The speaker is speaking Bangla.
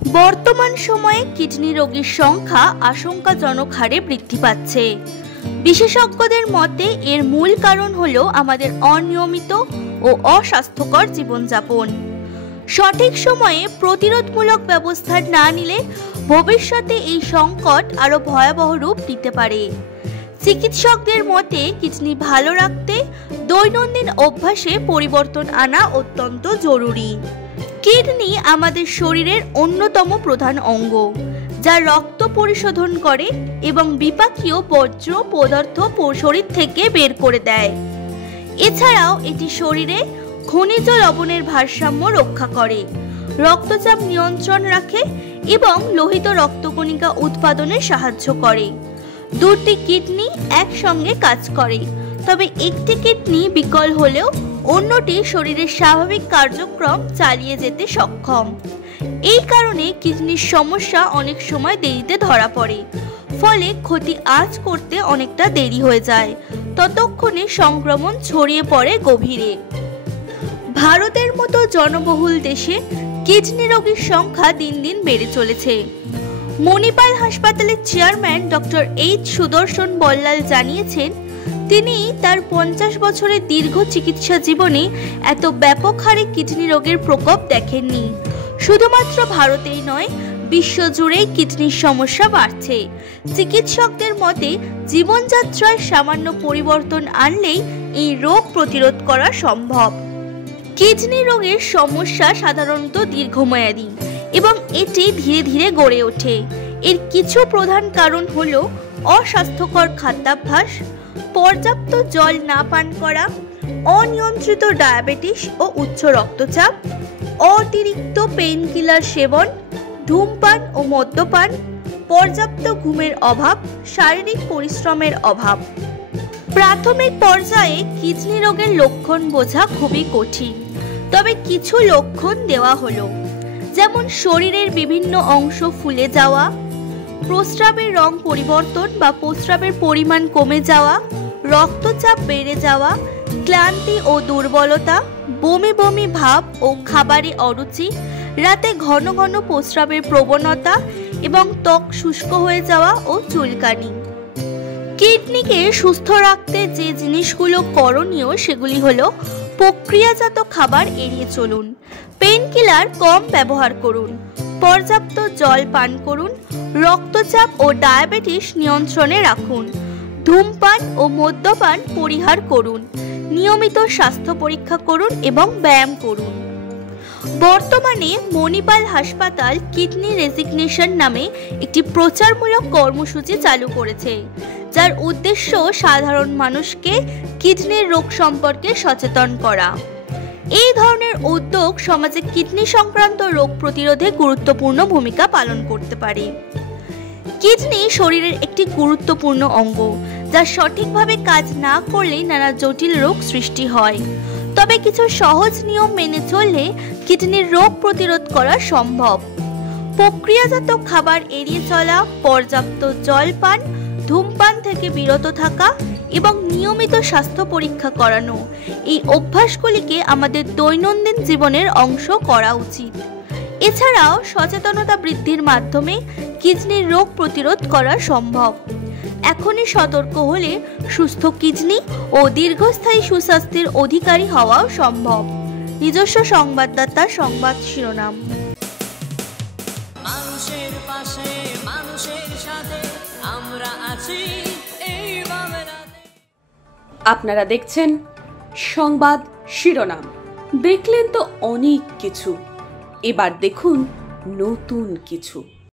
বর্তমান সময়ে কিডনি রোগীর সংখ্যা আশঙ্কাজনক হারে বৃদ্ধি পাচ্ছে। বিশেষজ্ঞদের মতে এর মূল কারণ হলো আমাদের অনিয়মিত ও অস্বাস্থ্যকর জীবনযাপন। সঠিক সময়ে প্রতিরোধমূলক ব্যবস্থা না নিলে ভবিষ্যতে এই সংকট আরো ভয়াবহ রূপ নিতে পারে। চিকিৎসকদের মতে কিডনি ভালো রাখতে দৈনন্দিন অভ্যাসে পরিবর্তন আনা অত্যন্ত জরুরি। কিডনি আমাদের শরীরের অন্যতম প্রধান অঙ্গ, যা রক্ত পরিশোধন করে এবং বিপাকীয় বর্জ্য পদার্থ শরীর থেকে বের করে দেয়। এছাড়াও এটি শরীরে খনিজ লবণের ভারসাম্য রক্ষা করে, রক্তচাপ নিয়ন্ত্রণ রাখে এবং লোহিত রক্তকণিকা উৎপাদনে সাহায্য করে। দুটি কিডনি একসঙ্গে কাজ করে, তবে একটি কিডনি বিকল হলেও অন্যটি শরীরের স্বাভাবিক কার্যক্রম চালিয়ে যেতে সক্ষম। এই কারণে কিডনির সমস্যা অনেক সময় দেরিতে ধরা পড়ে, ফলে ক্ষতি আঁচ করতে অনেকটা দেরি হয়ে যায়। ততক্ষণে সংক্রমণ ছড়িয়ে পড়ে গভীরে। ভারতের মতো জনবহুল দেশে কিডনি রোগীর সংখ্যা দিন দিন বেড়ে চলেছে। মণিপাল হাসপাতালের চেয়ারম্যান ডক্টর এইচ সুদর্শন বল্লাল জানিয়েছেন, তিনি তার 50 বছরের দীর্ঘ চিকিৎসা জীবনে এত ব্যাপক হারে কিডনি রোগের প্রকোপ দেখেননি। শুধুমাত্র ভারতেই নয়, বিশ্বজুড়েই কিডনির সমস্যা বাড়ছে। চিকিৎসকদের মতে জীবনযাত্রায় সামান্য পরিবর্তন আনলেই এই রোগ প্রতিরোধ করা সম্ভব। কিডনি রোগের সমস্যা সাধারণত দীর্ঘমেয়াদী এবং এটি ধীরে ধীরে গড়ে ওঠে। এর কিছু প্রধান কারণ হলো অস্বাস্থ্যকর খাদ্যাভ্যাস, পর্যাপ্ত জল না পান করা, অনিয়ন্ত্রিত ডায়াবেটিস ও উচ্চ রক্তচাপ, অতিরিক্ত পেইনকিলার সেবন, ধূমপান ও মদ্যপান, পর্যাপ্ত ঘুমের অভাব, শারীরিক পরিশ্রমের অভাব। প্রাথমিক পর্যায়ে কিডনি রোগের লক্ষণ বোঝা খুবই কঠিন, তবে কিছু লক্ষণ দেওয়া হলো, যেমন শরীরের বিভিন্ন অংশ ফুলে যাওয়া, প্রস্রাবের রং পরিবর্তন বা প্রস্রাবের পরিমাণ কমে যাওয়া, রক্তচাপ বেড়ে যাওয়া, ক্লান্তি ও দুর্বলতা, বমি বমি ভাব ও খাবারে অরুচি, রাতে ঘন ঘন প্রস্রাবের প্রবণতা এবং ত্বক শুষ্ক হয়ে যাওয়া ও চুলকানি। কিডনিকে সুস্থ রাখতে যে জিনিসগুলো করণীয় সেগুলি হলো: প্রক্রিয়াজাত খাবার এড়িয়ে চলুন, পেইনকিলার কম ব্যবহার করুন, পর্যাপ্ত জল পান করুন, রক্তচাপ ও ডায়াবেটিস নিয়ন্ত্রণে রাখুন, ধূমপান ও মদ্যপান পরিহার করুন, নিয়মিত স্বাস্থ্য পরীক্ষা করুন এবং ব্যায়াম করুন। বর্তমানে মণিপাল হাসপাতাল কিডনি রেজিগনেশন নামে একটি প্রচারমূলক কর্মসূচি চালু করেছে, যার উদ্দেশ্য সাধারণ মানুষকে কিডনির রোগ সম্পর্কে সচেতন করা। এই ধরনের উদ্যোগ সমাজে কিডনি সংক্রান্ত রোগ প্রতিরোধে গুরুত্বপূর্ণ ভূমিকা পালন করতে পারে। কিডনি শরীরের একটি গুরুত্বপূর্ণ অঙ্গ, যা সঠিকভাবে কাজ না করলে নানা জটিল রোগ সৃষ্টি হয়। তবে কিছু সহজ নিয়ম মেনে চললে কিডনির রোগ প্রতিরোধ করা সম্ভব। প্রক্রিয়াজাত খাবার এড়িয়ে চলা, পর্যাপ্ত জল পান, ধূমপান থেকে বিরত থাকা এবং নিয়মিত স্বাস্থ্য পরীক্ষা করানো, এই অভ্যাসগুলিকে আমাদের দৈনন্দিন জীবনের অংশ করা উচিত। এছাড়াও সচেতনতা বৃদ্ধির মাধ্যমে কিডনির রোগ প্রতিরোধ করা সম্ভব। এখনই সতর্ক হলে সুস্থ কিডনি ও দীর্ঘস্থায়ী সুস্বাস্থ্যের অধিকারী হওয়াও সম্ভব। নিজস্ব সংবাদদাতা সংবাদ শিরোনাম। মানুষের পাশে, মানুষের সাথে আমরা আছি এই বাংলাতে। আপনারা দেখছেন সংবাদ শিরোনাম। দেখলেন তো অনেক কিছু, এবার দেখুন নতুন কিছু।